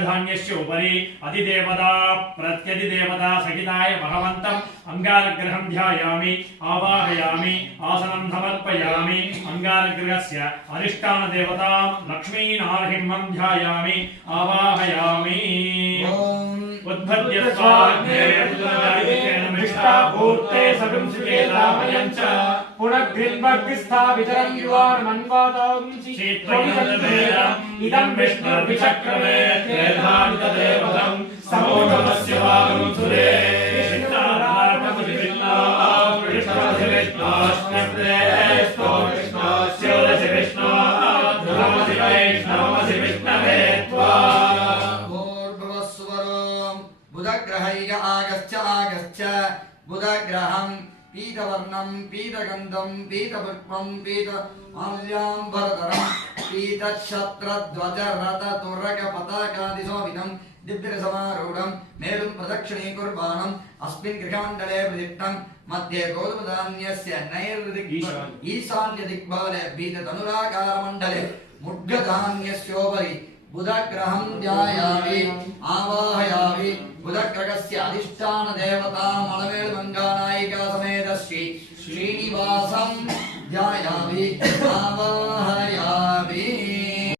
मुद्गधान्यस्य उपरि अधिदेवता प्रत्यधिदेवता सहिताय भगवन्तम् अंगारग्रहं ध्यायामि आवाहयामि आसनं समर्पयामि अंगारग्रहस्य अधिष्ठानदेवतां लक्ष्मीनारसिंहं ध्यायामि आवाहयामि उद्भद्यस्वाग्नेयमिष्टाभूते सविंशुकेतामयं च पुनग्रिन्भग्स्थावितरं युवान्मन्वातं शीत्वमिदं इदं विष्णुर्विचक्रमे त्रेधानितदेवतं समोढमस्य वागं सुरे बुधग्रहैः आगश्च बुधग्रहं पीतवर्णं पीतगन्धं पीतपुष्पं पीतमाल्याम्बरधरं पीतच्छत्रध्वजरथतुरगपताकादिशोभितं दिव्यरसमारूढं मेलुं प्रदक्षिणीकुर्बाणम् अस्मिन् गृहमण्डले प्रतिष्ठं मध्ये गोधूमधान्यस्य ईशान्यदिग्भाले पीतधनुराकारमण्डले मुद्गधान्यस्योपरि बुधग्रहं ध्यायामि आवाहयामि बुधग्रहस्य अधिष्ठानदेवतां मलवेलमङ्गानायिका समेत श्रीनिवासं ध्यायामि आवाहयामि